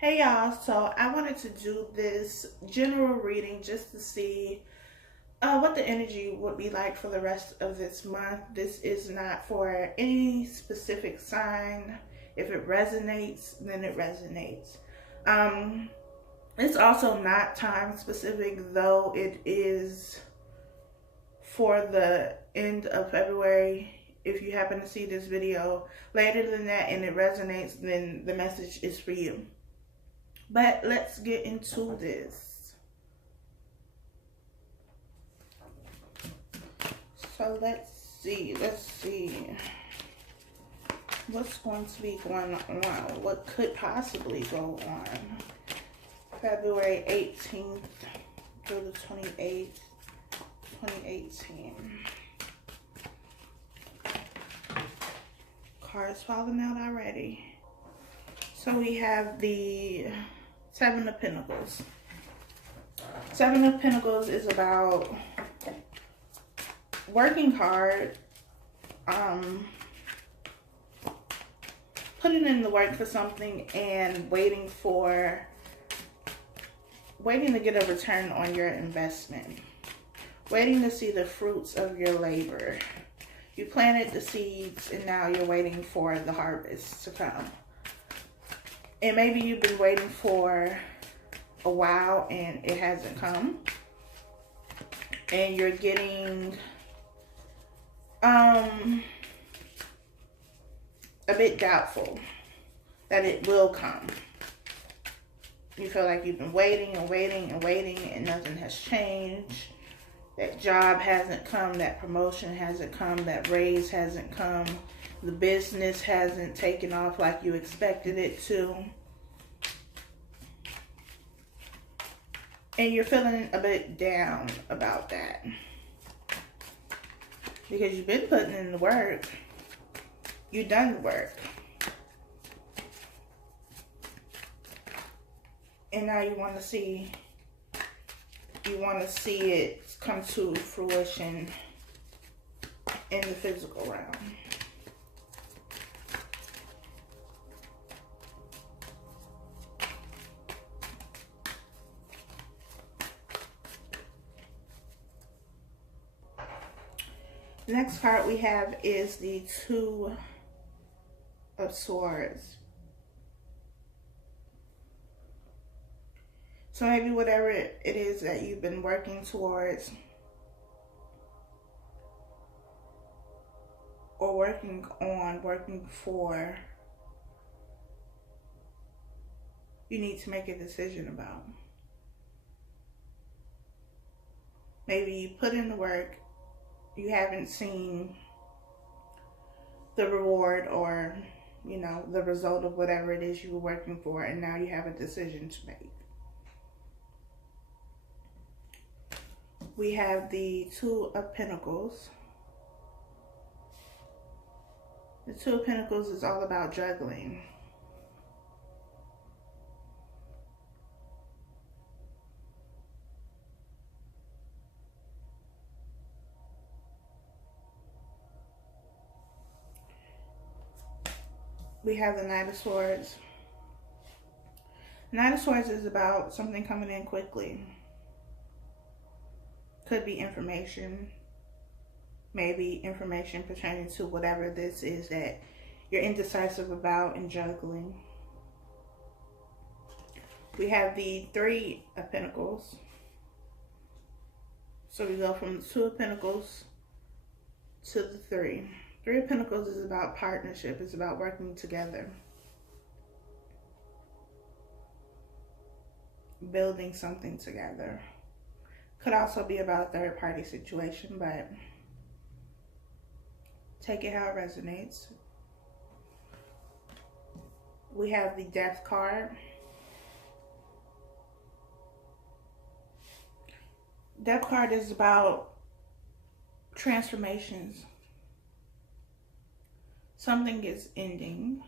Hey y'all, so I wanted to do this general reading just to see what the energy would be like for the rest of this month. This is not for any specific sign. If it resonates, then it resonates. It's also not time specific, though it is for the end of February. If you happen to see this video later than that and it resonates, then the message is for you. But let's get into this. So let's see what's going to be going on, what could possibly go on February 18th through the 28th, 2018. Cards falling out already. So we have the Seven of Pentacles. Seven of Pentacles is about working hard, putting in the work for something and waiting to get a return on your investment. Waiting to see the fruits of your labor. You planted the seeds and now you're waiting for the harvest to come. And maybe you've been waiting for a while and it hasn't come. And you're getting a bit doubtful that it will come. You feel like you've been waiting and waiting and waiting and nothing has changed. That job hasn't come, that promotion hasn't come, that raise hasn't come. The business hasn't taken off like you expected it to. And you're feeling a bit down about that. Because you've been putting in the work. You've done the work. And now you want to see it come to fruition in the physical realm. Next card we have is the Two of Swords. So maybe whatever it is that you've been working towards or working on, working for, you need to make a decision about. Maybe you put in the work, you haven't seen the reward or, the result of whatever it is you were working for, and now you have a decision to make. We have the Two of Pentacles. The Two of Pentacles is all about juggling. We have the Knight of Swords. Knight of Swords is about something coming in quickly. Could be information. Maybe information pertaining to whatever this is that you're indecisive about and juggling. We have the Three of Pentacles. So we go from the Two of Pentacles to the Three. Three of Pentacles is about partnership. It's about working together. Building something together. Could also be about a third party situation, but take it how it resonates. We have the Death card. Death card is about transformations. Something is ending.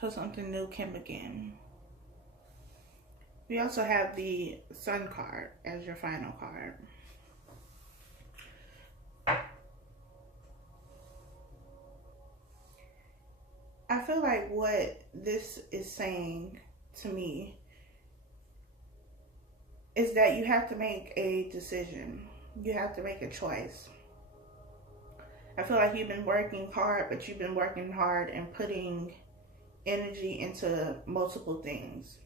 So something new can begin. We also have the Sun card as your final card. feel like what this is saying to me is that you have to make a decision. You have to make a choice. I feel like you've been working hard, but you've been working hard and putting energy into multiple things.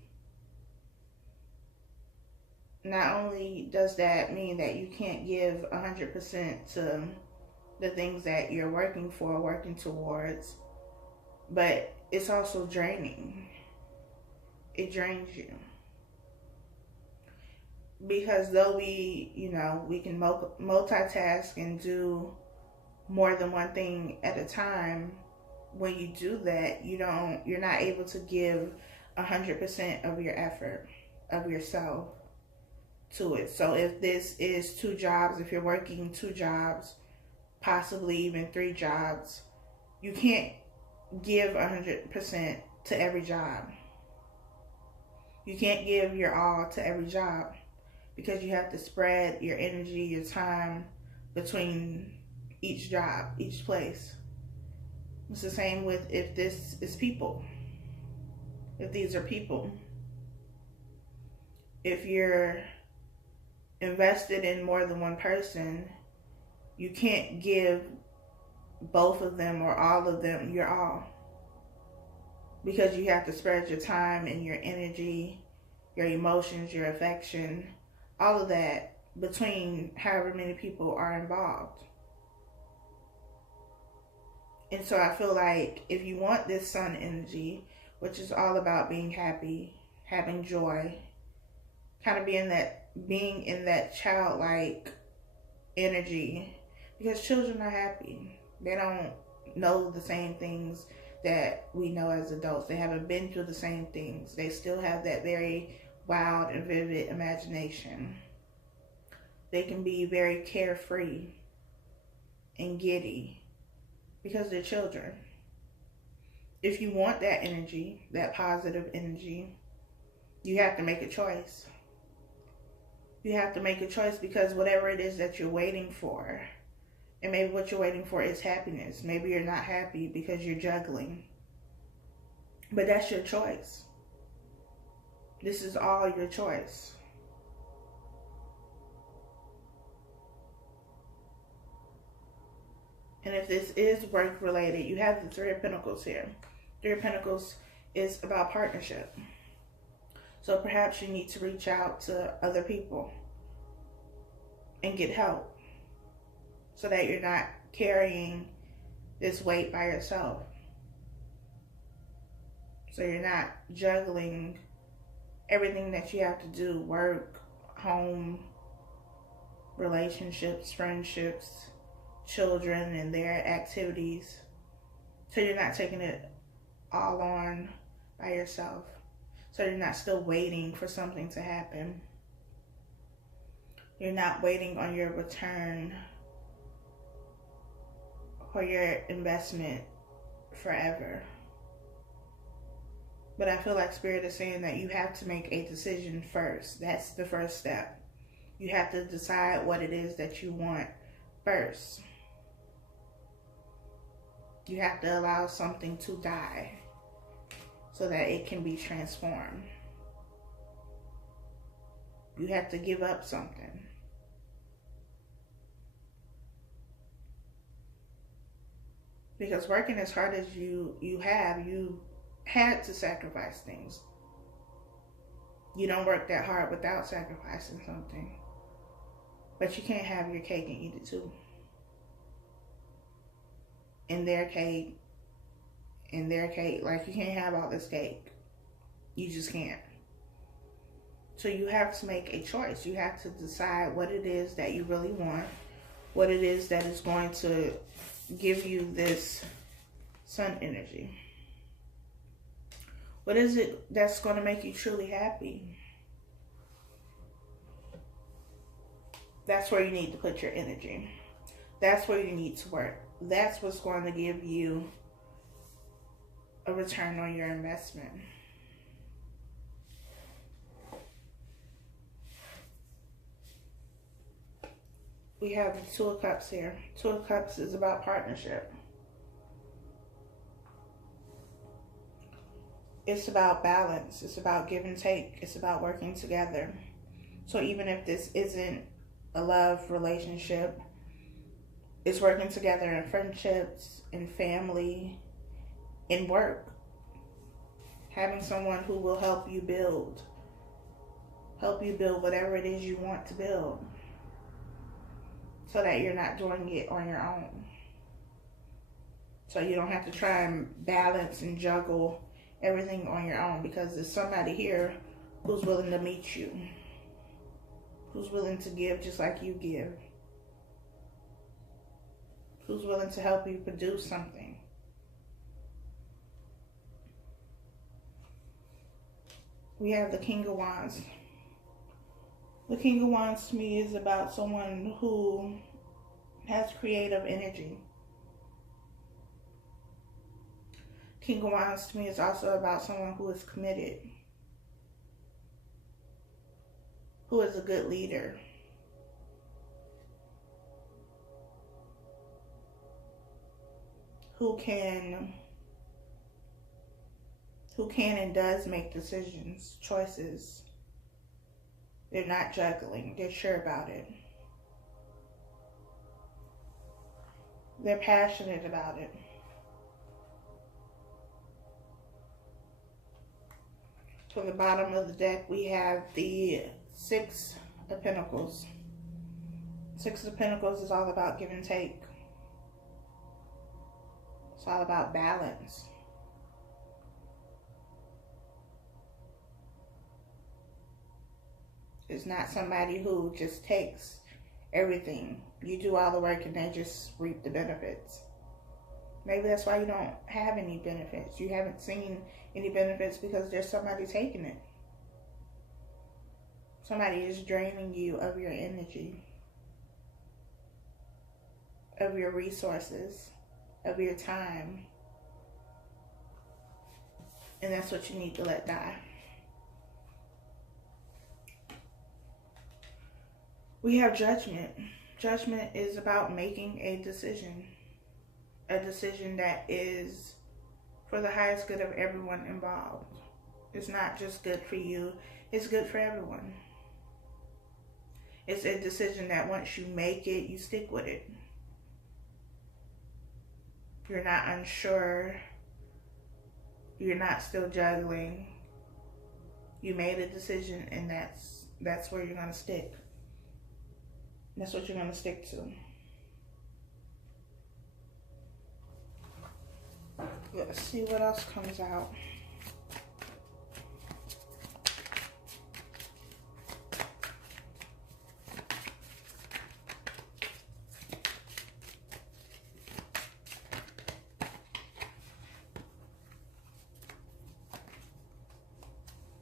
Not only does that mean that you can't give 100% to the things that you're working for, working towards, but it's also draining. It drains you. Because though we can multitask and do more than one thing at a time, when you do that, you're not able to give 100% of your effort, of yourself to it. So if this is 2 jobs, if you're working 2 jobs, possibly even 3 jobs, you can't give 100% to every job. You can't give your all to every job, because you have to spread your energy, your time between each job, each place. It's the same with if this is people. If these are people. If you're invested in more than one person, you can't give both of them or all of them your all. Because you have to spread your time and your energy, your emotions, your affection, all of that between however many people are involved. And so I feel like if you want this sun energy, which is all about being happy, having joy, kind of being in that childlike energy, because children are happy. They don't know the same things that we know as adults. They haven't been through the same things. They still have that very wild and vivid imagination. They can be very carefree and giddy because they're children. If you want that energy, that positive energy, you have to make a choice. You have to make a choice, because whatever it is that you're waiting for, and maybe what you're waiting for is happiness. Maybe you're not happy because you're juggling. But that's your choice. This is all your choice. And if this is work related, you have the 3 of Pentacles here. 3 of Pentacles is about partnership. So perhaps you need to reach out to other people and get help, so that you're not carrying this weight by yourself. So you're not juggling everything that you have to do: work, home, relationships, friendships, children and their activities. So you're not taking it all on by yourself. So you're not still waiting for something to happen. You're not waiting on your return or your investment forever. But I feel like Spirit is saying that you have to make a decision first. That's the first step. You have to decide what it is that you want first. You have to allow something to die so that it can be transformed. You have to give up something. Because working as hard as you had to sacrifice things. You don't work that hard without sacrificing something. But you can't have your cake and eat it too. In their cake, like you can't have all this cake. You just can't. So you have to make a choice. You have to decide what it is that you really want, what it is that is going to give you this sun energy. What is it that's going to make you truly happy? That's where you need to put your energy. That's where you need to work. That's what's going to give you a return on your investment. We have the 2 of Cups here. 2 of Cups is about partnership. it's about balance. It's about give and take. It's about working together. So even if this isn't a love relationship, it's working together in friendships, in family, in work. Having someone who will help you build whatever it is you want to build, so that you're not doing it on your own. So you don't have to try and balance and juggle everything on your own, because there's somebody here who's willing to meet you, who's willing to give just like you give, who's willing to help you produce something. We have the King of Wands. The King of Wands to me is about someone who has creative energy. King of Wands to me is also about someone who is committed, who is a good leader, who can and does make decisions, choices. They're not juggling. They're sure about it. They're passionate about it. For the bottom of the deck, we have the Six of Pentacles. Six of Pentacles is all about give and take. It's all about balance. It's not somebody who just takes everything. You do all the work and they just reap the benefits. Maybe that's why you don't have any benefits. You haven't seen any benefits because there's somebody taking it. Somebody is draining you of your energy, of your resources, of your time. And that's what you need to let die. We have Judgment. Judgment is about making a decision that is for the highest good of everyone involved. It's not just good for you, it's good for everyone. It's a decision that once you make it, you stick with it. You're not unsure. You're not still juggling. You made a decision, and that's where you're going to stick. That's what you're going to stick to. Let's see what else comes out.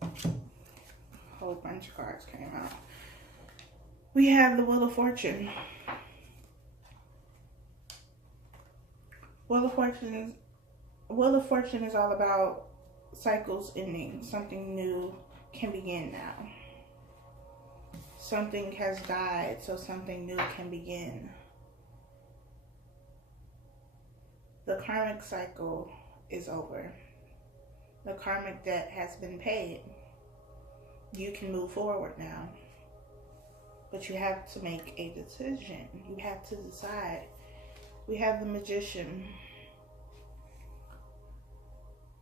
A whole bunch of cards came out. We have the Wheel of Fortune. Wheel of Fortune is all about cycles ending. Something new can begin now. Something has died, so something new can begin. The karmic cycle is over. The karmic debt has been paid. You can move forward now. But you have to make a decision. You have to decide. We have the Magician.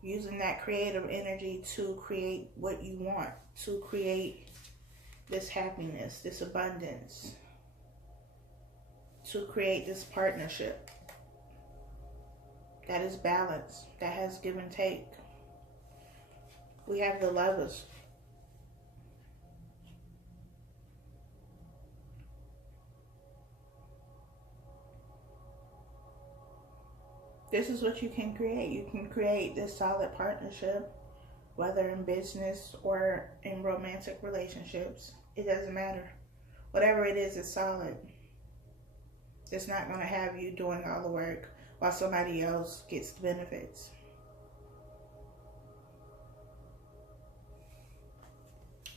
Using that creative energy to create what you want. To create this happiness, this abundance. To create this partnership that is balanced, that has give and take. We have the Lovers. This is what you can create. You can create this solid partnership, whether in business or in romantic relationships. It doesn't matter. Whatever it is, it's solid. It's not going to have you doing all the work while somebody else gets the benefits.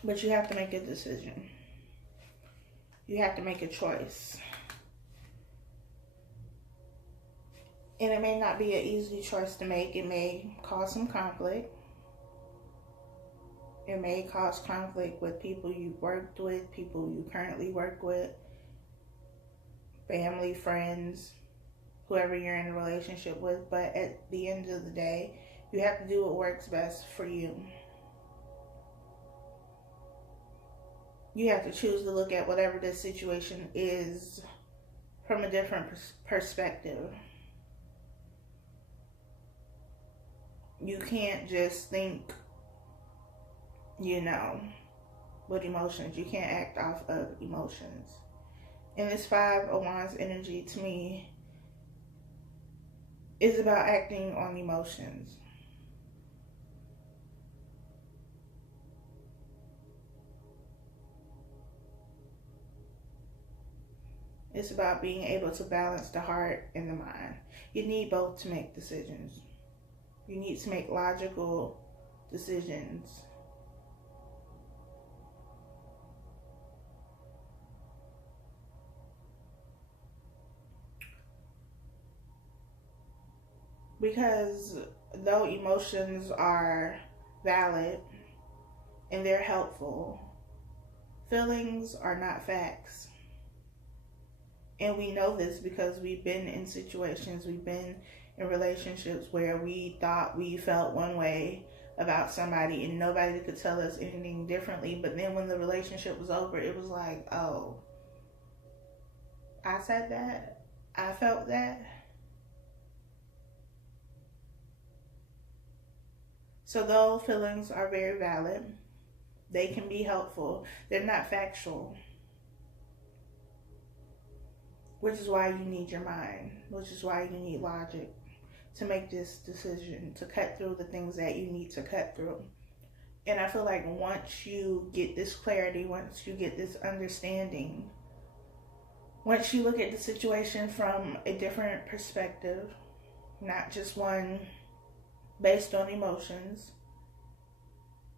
But you have to make a decision. You have to make a choice. And it may not be an easy choice to make. It may cause some conflict. It may cause conflict with people you worked with, people you currently work with, family, friends, whoever you're in a relationship with. But at the end of the day, you have to do what works best for you. You have to choose to look at whatever this situation is from a different perspective. You can't just think, with emotions. You can't act off of emotions. And this Five of Wands energy, to me, is about acting on emotions. It's about being able to balance the heart and the mind. You need both to make decisions. You need to make logical decisions. Because though emotions are valid and they're helpful, feelings are not facts. And we know this because we've been in situations, we've been in relationships where we thought we felt one way about somebody and nobody could tell us anything differently. But then when the relationship was over, it was like, oh, I said that, I felt that. So though feelings are very valid, they can be helpful, they're not factual. Which is why you need your mind, which is why you need logic to make this decision, to cut through the things that you need to cut through. And I feel like once you get this clarity, once you get this understanding, once you look at the situation from a different perspective, not just one based on emotions,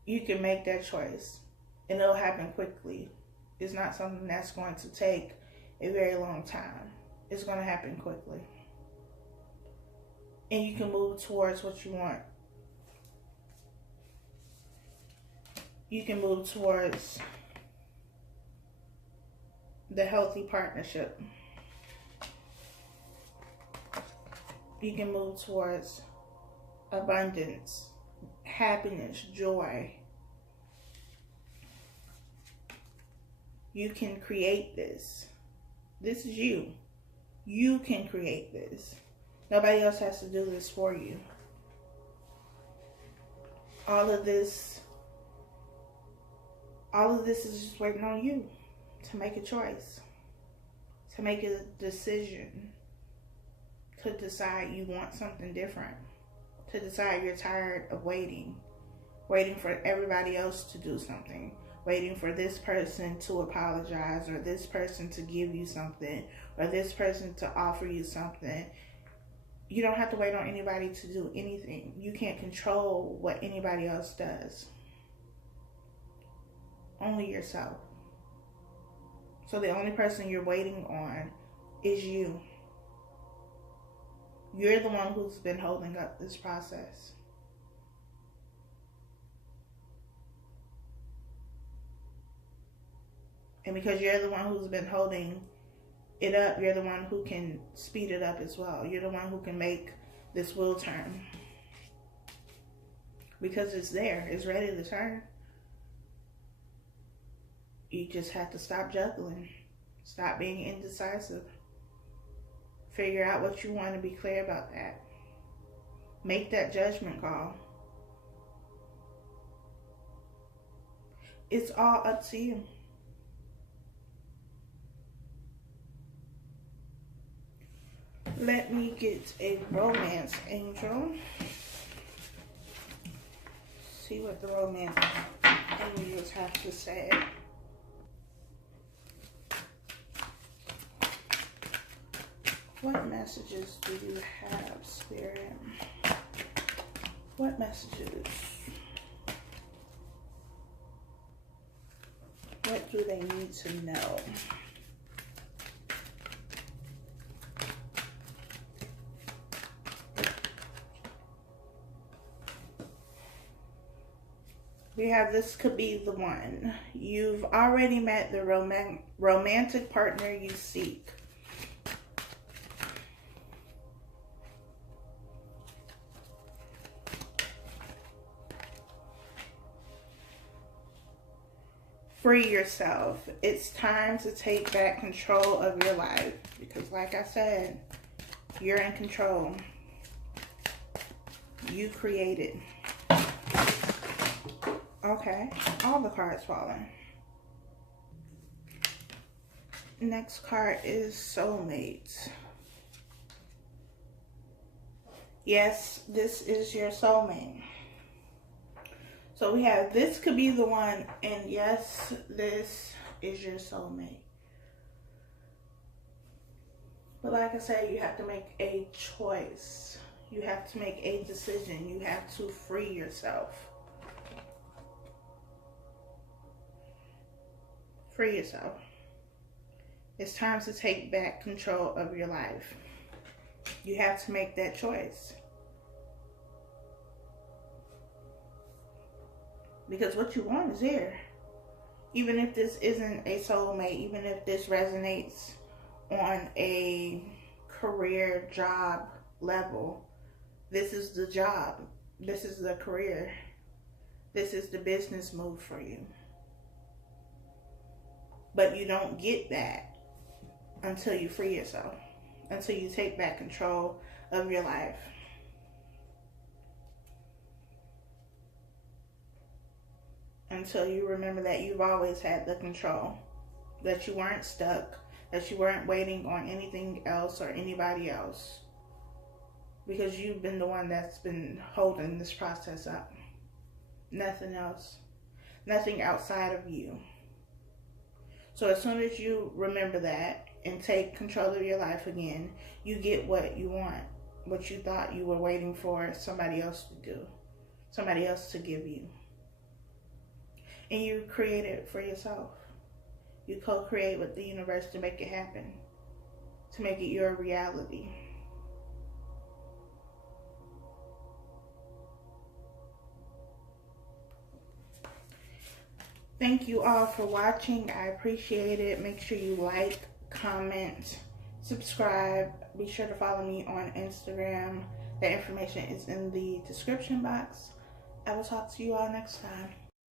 you can make that choice. And it'll happen quickly. It's not something that's going to take a very long time. It's going to happen quickly. And you can move towards what you want. You can move towards the healthy partnership. You can move towards abundance, happiness, joy. You can create this. This is you. You can create this. Nobody else has to do this for you. All of this is just waiting on you to make a choice, to make a decision, to decide you want something different, to decide you're tired of waiting for everybody else to do something, waiting for this person to apologize, or this person to give you something, or this person to offer you something. You don't have to wait on anybody to do anything. You can't control what anybody else does. Only yourself. So the only person you're waiting on is you. You're the one who's been holding up this process. And because you're the one who's been holding it up, you're the one who can speed it up as well. You're the one who can make this wheel turn. Because it's there. It's ready to turn. You just have to stop juggling. Stop being indecisive. Figure out what you want and be clear about that. Make that judgment call. It's all up to you. Let me get a romance angel. See what the romance angels have to say. What messages do you have, Spirit? What messages? What do they need to know? We have this could be the one. You've already met the romantic partner you seek. Free yourself. It's time to take back control of your life. Because like I said, you're in control. You created. Okay, all the cards falling. Next card is soulmates. Yes, this is your soulmate. So we have this could be the one, and yes, this is your soulmate. But like I said, you have to make a choice. You have to make a decision. You have to free yourself. Free yourself. It's time to take back control of your life. You have to make that choice. Because what you want is there. Even if this isn't a soulmate, even if this resonates on a career job level, this is the job. This is the career. This is the business move for you. But you don't get that until you free yourself. Until you take back control of your life. Until you remember that you've always had the control. That you weren't stuck. That you weren't waiting on anything else or anybody else. Because you've been the one that's been holding this process up. Nothing else. Nothing outside of you. So as soon as you remember that and take control of your life again, you get what you want. What you thought you were waiting for somebody else to do. Somebody else to give you. And you create it for yourself. You co-create with the universe to make it happen. To make it your reality. Thank you all for watching. I appreciate it. Make sure you like, comment, subscribe. Be sure to follow me on Instagram. The information is in the description box. I will talk to you all next time.